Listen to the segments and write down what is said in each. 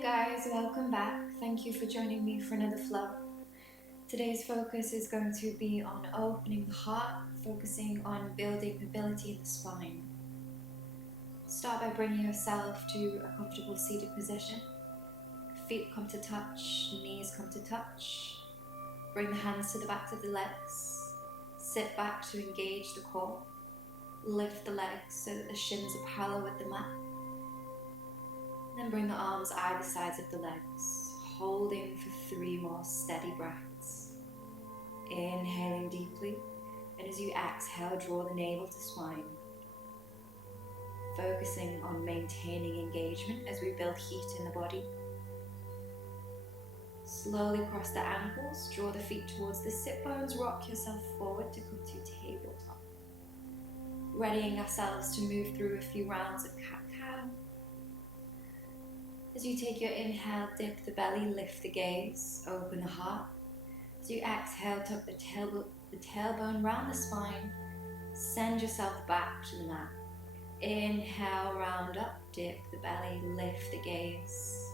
Hey guys, welcome back. Thank you for joining me for another flow. Today's focus is going to be on opening the heart, focusing on building mobility in the spine. Start by bringing yourself to a comfortable seated position. Feet come to touch, knees come to touch. Bring the hands to the backs of the legs. Sit back to engage the core. Lift the legs so that the shins are parallel with the mat. Then bring the arms either sides of the legs, holding for 3 more steady breaths. Inhaling deeply, and as you exhale, draw the navel to spine. Focusing on maintaining engagement as we build heat in the body. Slowly cross the ankles, draw the feet towards the sit bones, rock yourself forward to come to tabletop. Readying ourselves to move through a few rounds of cat-cow. As you take your inhale, dip the belly, lift the gaze, open the heart. As you exhale, tuck the tailbone round the spine, send yourself back to the mat. Inhale, round up, dip the belly, lift the gaze.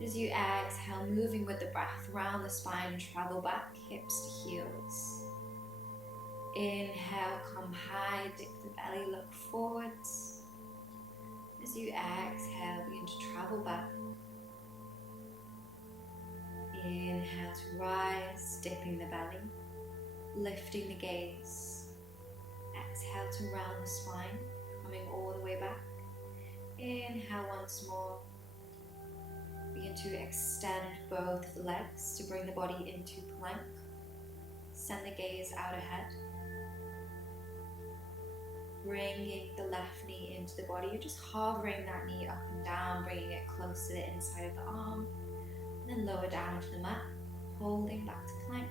As you exhale, moving with the breath round the spine, travel back, hips to heels. Inhale, come high, dip the belly, look forwards. As you exhale, begin to travel back. Inhale to rise, dipping the belly, lifting the gaze. Exhale to round the spine, coming all the way back. Inhale once more. Begin to extend both legs to bring the body into plank. Send the gaze out ahead. Bringing the left knee into the body. You're just hovering that knee up and down, bringing it close to the inside of the arm. And then lower down to the mat, holding back to plank.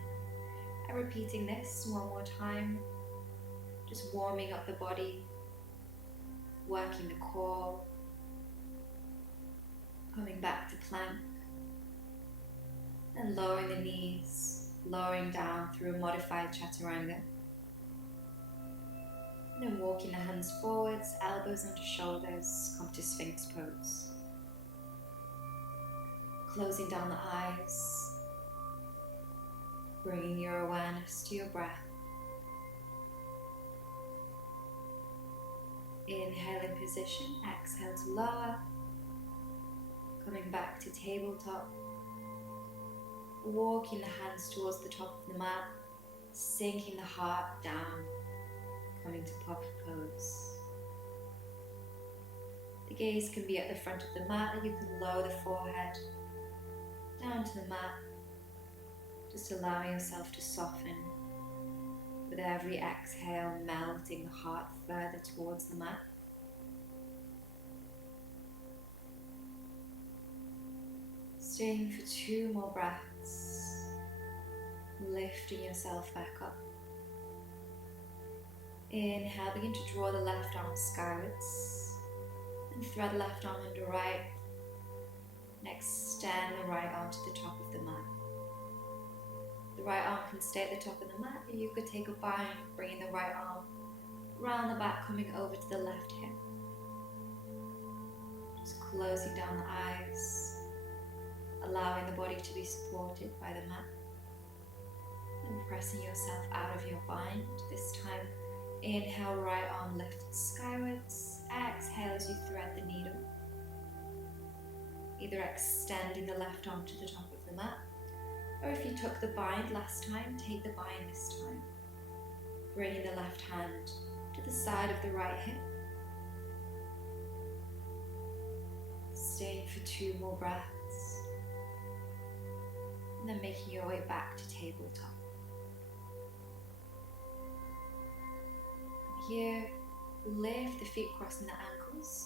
And repeating this one more time. Just warming up the body, working the core. Coming back to plank. And lowering the knees, lowering down through a modified chaturanga. And then walking the hands forwards, elbows onto shoulders, come to Sphinx pose. Closing down the eyes, bringing your awareness to your breath. Inhale in position, exhale to lower. Coming back to tabletop. Walking the hands towards the top of the mat, sinking the heart down. Coming to poppy pose. The gaze can be at the front of the mat, and you can lower the forehead down to the mat, just allowing yourself to soften with every exhale, melting the heart further towards the mat. Staying for 2 more breaths, lifting yourself back up. Inhale, begin to draw the left arm skywards and thread the left arm under right and extend the right arm to the top of the mat. The right arm can stay at the top of the mat, or you could take a bind, bringing the right arm round the back, coming over to the left hip. Just closing down the eyes, allowing the body to be supported by the mat and pressing yourself out of your bind. This time, inhale, right arm lifted skywards. Exhale as you thread the needle. Either extending the left arm to the top of the mat, or if you took the bind last time, take the bind this time. Bringing the left hand to the side of the right hip. Staying for 2 more breaths. And then making your way back to tabletop. Here, lift the feet crossing the ankles,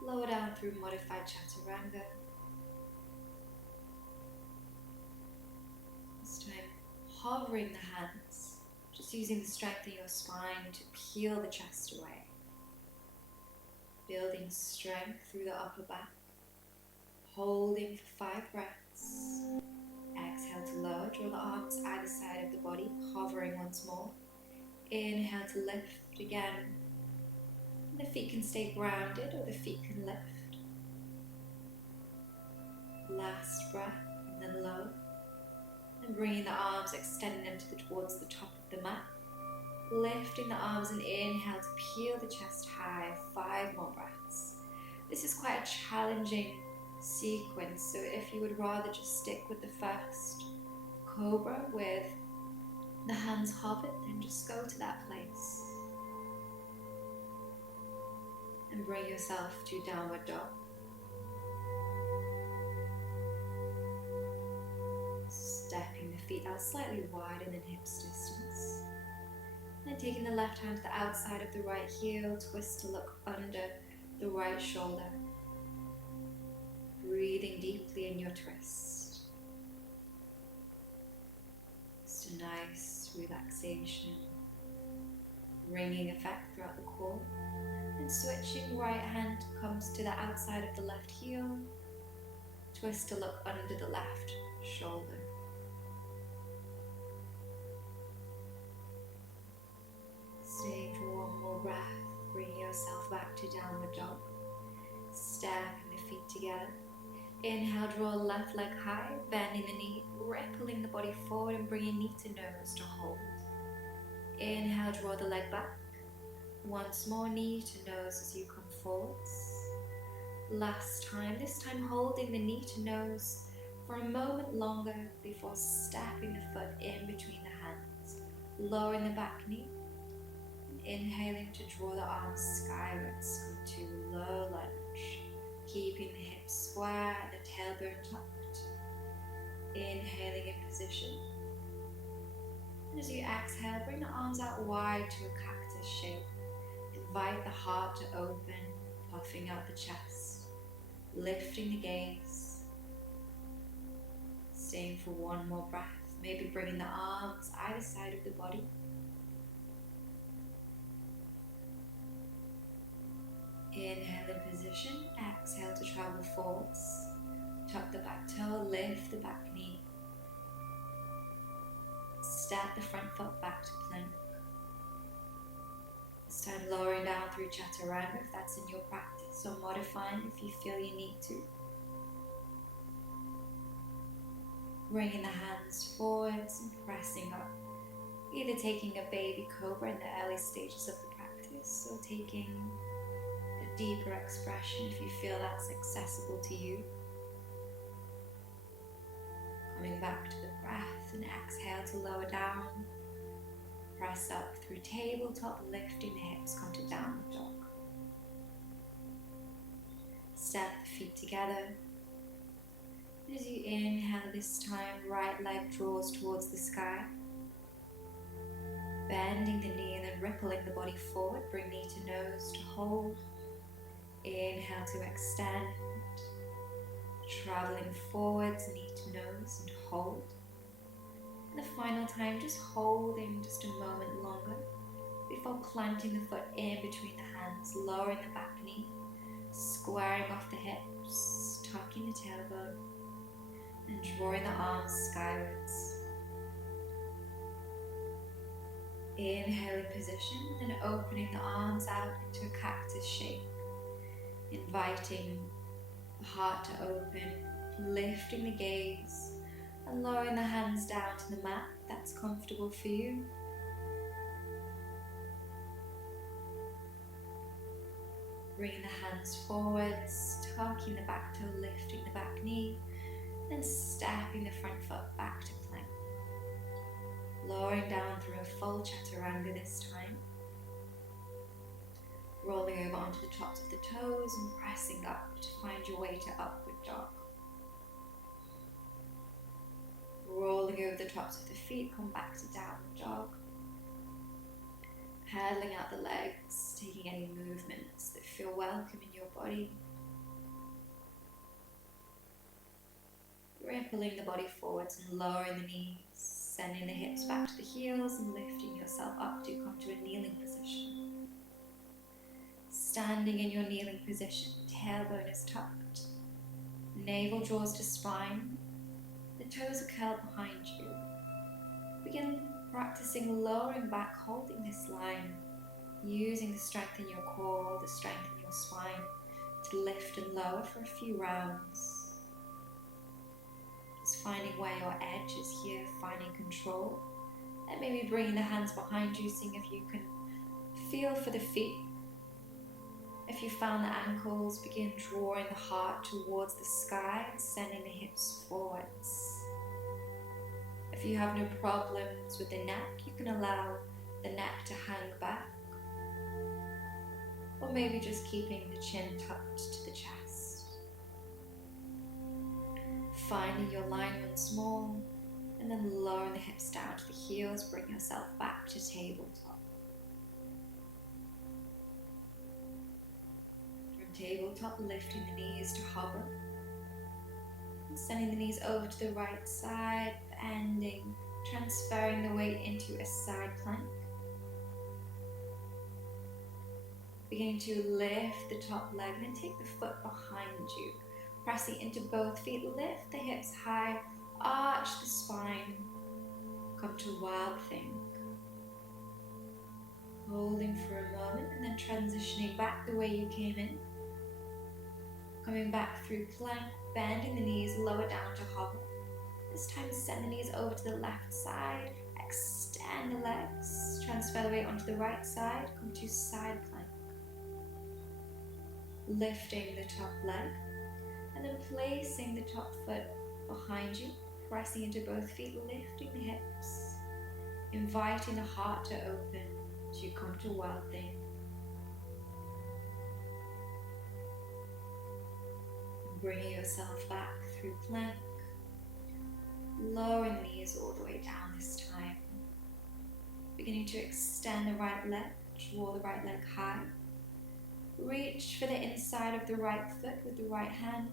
lower down through modified chaturanga. This time, hovering the hands, just using the strength in your spine to peel the chest away. Building strength through the upper back, holding for 5 breaths. Exhale to lower, draw the arms either side of the body, hovering once more. Inhale to lift again. The feet can stay grounded or the feet can lift. last breath, and then lower. And bringing the arms, extending them towards the top of the mat. Lifting the arms and inhale to peel the chest high. 5 more breaths. This is quite a challenging sequence, so if you would rather just stick with the first cobra with the hands hovered, then just go to that place. And bring yourself to downward dog. Stepping the feet out slightly wider than hips distance. And taking the left hand to the outside of the right heel, twist to look under the right shoulder. Breathing deeply in your twist. Just a nice relaxation. Ringing effect throughout the core. And switching, right hand comes to the outside of the left heel. Twist to look under the left shoulder. Stay for one more breath. Bring yourself back to downward dog. Stepping the feet together. Inhale, draw left leg high, bending the knee, rippling the body forward and bringing knee to nose to hold. Inhale, draw the leg back. Once more, knee to nose as you come forwards. Last time, this time holding the knee to nose for a moment longer before stepping the foot in between the hands. Lowering the back knee. Inhaling to draw the arms skywards, come to low lunge. Keeping the hips square and the tailbone tucked. Inhaling in position. And as you exhale, bring the arms out wide to a cactus shape. Invite the heart to open, puffing out the chest. Lifting the gaze. Staying for one more breath. Maybe bringing the arms either side of the body. Inhale in position, exhale to travel forwards. Tuck the back toe, lift the back knee. Step the front foot back to plank. This time lowering down through chaturanga if that's in your practice, or modifying if you feel you need to. Bringing the hands forwards and pressing up. Either taking a baby cobra in the early stages of the practice, or taking a deeper expression if you feel that's accessible to you. Coming back to the breath and exhale to lower down. Press up through tabletop, lifting the hips, come to downward dog. Step the feet together. As you inhale this time, right leg draws towards the sky. Bending the knee and then rippling the body forward, bring knee to nose to hold. Inhale to extend. Traveling forwards, knee to nose and hold. And the final time, just holding just a moment longer before planting the foot in between the hands, lowering the back knee, squaring off the hips, tucking the tailbone, and drawing the arms skywards. Inhale in position, then opening the arms out into a cactus shape, inviting the heart to open, lifting the gaze, and lowering the hands down to the mat if that's comfortable for you. Bringing the hands forwards, tucking the back toe, lifting the back knee, and stepping the front foot back to plank. Lowering down through a full chaturanga this time. Rolling over onto the tops of the toes and pressing up to find your way to upward dog. Rolling over the tops of the feet, come back to downward dog. Pedaling out the legs, taking any movements that feel welcome in your body. Rippling the body forwards and lowering the knees, sending the hips back to the heels and lifting yourself up to come to a kneeling position. Standing in your kneeling position, tailbone is tucked, navel draws to spine, the toes are curled behind you. Begin practicing lowering back, holding this line, using the strength in your core, the strength in your spine to lift and lower for a few rounds. finding where your edge is here, finding control. And maybe bringing the hands behind you, seeing if you can feel for the feet. If you found the ankles, begin drawing the heart towards the sky and sending the hips forwards. If you have no problems with the neck, you can allow the neck to hang back. Or maybe just keeping the chin tucked to the chest. Finding your line once more, and then lowering the hips down to the heels, bring yourself back to tabletop. From tabletop, lifting the knees to hover. And sending the knees over to the right side, bending, transferring the weight into a side plank. Beginning to lift the top leg and then take the foot behind you. Pressing into both feet, lift the hips high, arch the spine, come to wild thing. Holding for a moment and then transitioning back the way you came in. Coming back through plank, bending the knees, lower down to hover. This time send the knees over to the left side, extend the legs, transfer the weight onto the right side, come to side plank. Lifting the top leg, and then placing the top foot behind you, pressing into both feet, lifting the hips, inviting the heart to open as you come to wild thing. Bringing yourself back through plank, lowering the knees all the way down this time. Beginning to extend the right leg, draw the right leg high. Reach for the inside of the right foot with the right hand.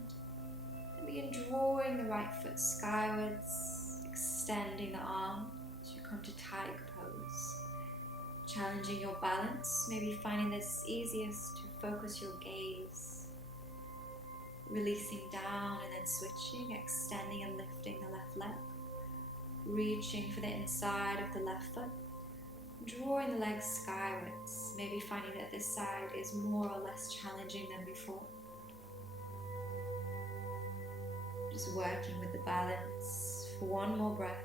And begin drawing the right foot skywards, extending the arm as you come to tiger pose. Challenging your balance, maybe finding this easiest to focus your gaze. Releasing down and then switching, extending and lifting the left leg. Reaching for the inside of the left foot. Drawing the legs skywards, maybe finding that this side is more or less challenging than before. Just working with the balance for one more breath.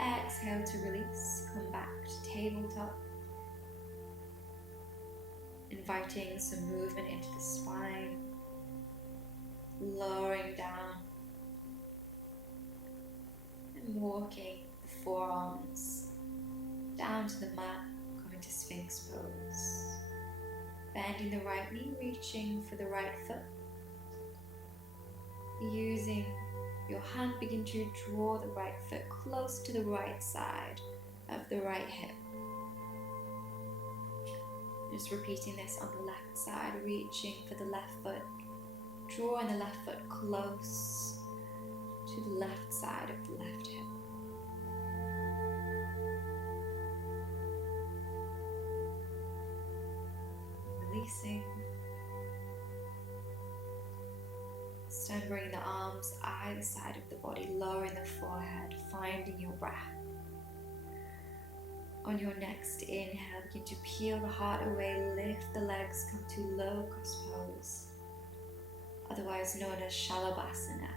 Exhale to release, come back to tabletop. Inviting some movement into the spine. Lowering down. And walking the forearms down to the mat, coming to Sphinx pose. Bending the right knee, reaching for the right foot. Using your hand, begin to draw the right foot close to the right side of the right hip. Just repeating this on the left side, reaching for the left foot, drawing the left foot close to the left side of the left hip. Releasing. This time bringing the arms either side of the body, lowering the forehead, finding your breath. On your next inhale, begin to peel the heart away, lift the legs, come to locust pose, otherwise known as Shavasana.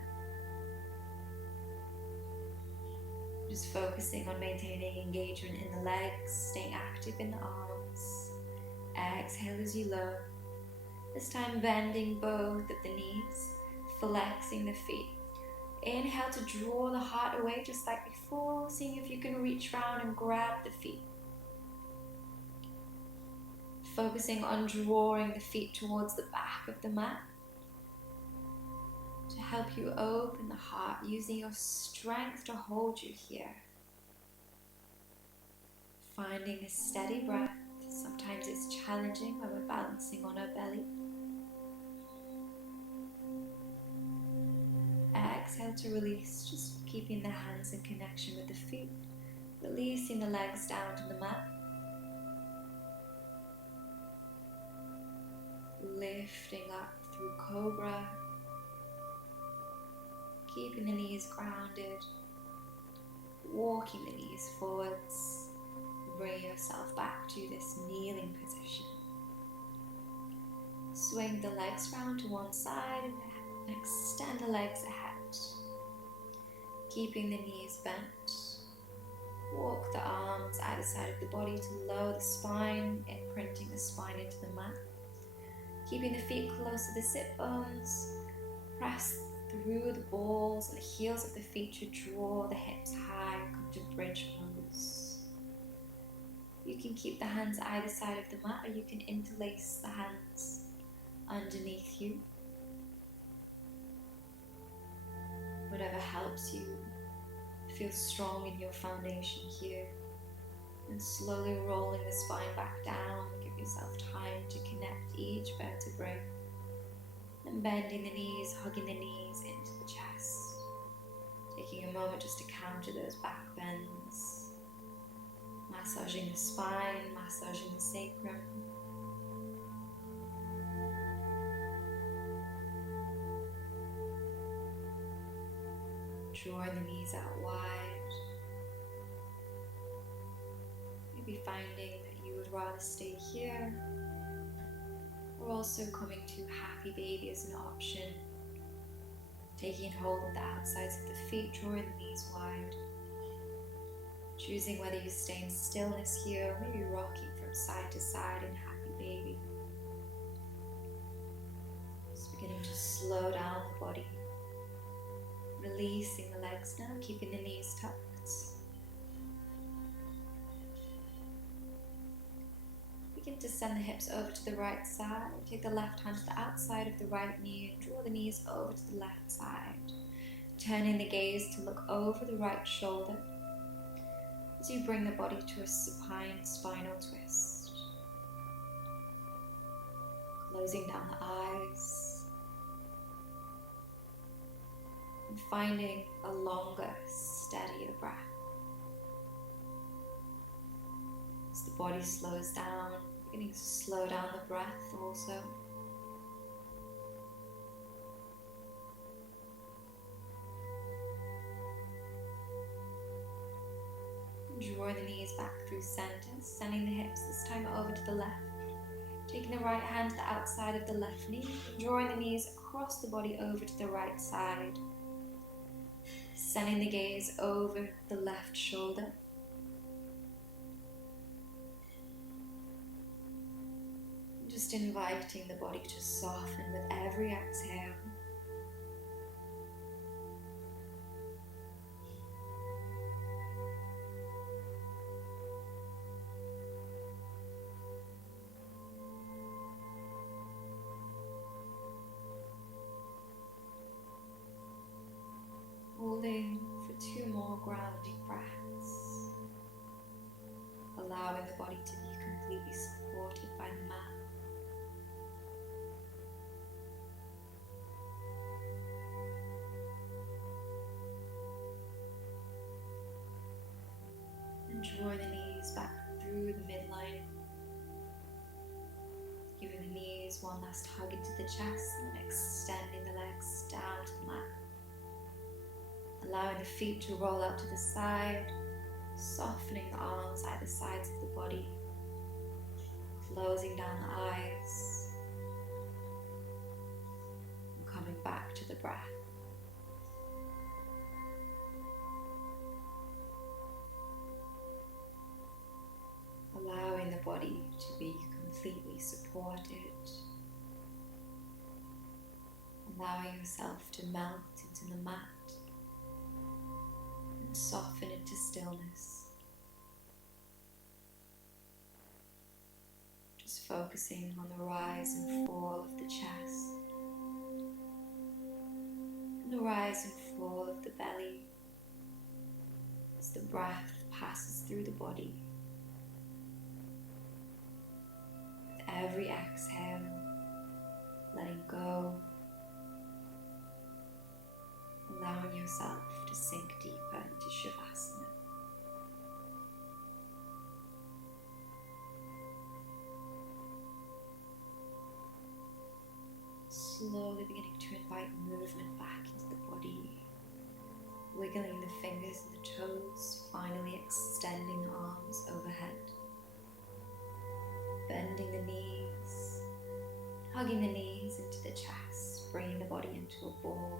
Just focusing on maintaining engagement in the legs, staying active in the arms. Exhale as you lower. This time bending both of the knees, flexing the feet. Inhale to draw the heart away just like before, seeing if you can reach around and grab the feet. Focusing on drawing the feet towards the back of the mat to help you open the heart, using your strength to hold you here. Finding a steady breath. Sometimes it's challenging when we're balancing on our belly. Exhale to release, just keeping the hands in connection with the feet. Releasing the legs down to the mat. Lifting up through Cobra. Keeping the knees grounded. Walking the knees forwards. Bring yourself back to this kneeling position. Swing the legs round to one side and extend the legs ahead. Keeping the knees bent. Walk the arms either side of the body to lower the spine, imprinting the spine into the mat. Keeping the feet close to the sit bones. Press through the balls and the heels of the feet to draw the hips high, come to bridge pose. You can keep the hands either side of the mat, or you can interlace the hands underneath you. Whatever helps you feel strong in your foundation here. And slowly rolling the spine back down, give yourself time to connect each vertebrae. And bending the knees, hugging the knees into the chest. Taking a moment just to counter those back bends. Massaging the spine, massaging the sacrum. Drawing the knees out wide. Maybe finding that you would rather stay here. Or also coming to happy baby as an option. Taking hold of the outsides of the feet, drawing the knees wide. Choosing whether you stay in stillness here, or maybe rocking from side to side in happy baby. Just beginning to slow down the body. Releasing the legs now, keeping the knees tucked. Begin to send the hips over to the right side. Take the left hand to the outside of the right knee and draw the knees over to the left side. Turning the gaze to look over the right shoulder as you bring the body to a supine spinal twist. Closing down the eyes. And finding a longer, steadier breath. As the body slows down, beginning to slow down the breath also. Draw the knees back through center, sending the hips this time over to the left. Taking the right hand to the outside of the left knee, drawing the knees across the body over to the right side. Sending the gaze over the left shoulder. Just inviting the body to soften with every exhale. Holding for 2 more grounding breaths, allowing the body to be completely supported by the mat. And draw the knees back through the midline, giving the knees one last hug into the chest and extending the legs down to the mat. Allowing the feet to roll out to the side, softening the arms either sides of the body, closing down the eyes, and coming back to the breath. Allowing the body to be completely supported, allowing yourself to melt into the mat. Soften into stillness. Just focusing on the rise and fall of the chest, and the rise and fall of the belly as the breath passes through the body. With every exhale, letting go, allowing yourself to sink deeper into Shavasana. Slowly beginning to invite movement back into the body, wiggling the fingers and the toes, finally extending the arms overhead, bending the knees, hugging the knees into the chest, bringing the body into a ball.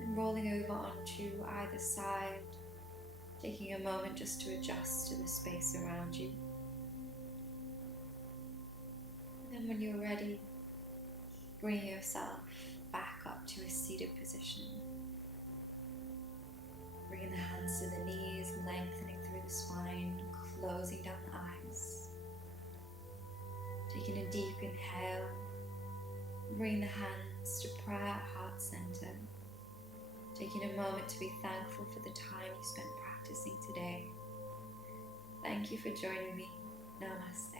and rolling over onto either side, taking a moment just to adjust to the space around you. And then when you're ready, bring yourself back up to a seated position. Bringing the hands to the knees, lengthening through the spine, closing down the eyes. Taking a deep inhale, bring the hands to prayer heart center. Taking a moment to be thankful for the time you spent practicing today. Thank you for joining me. Namaste.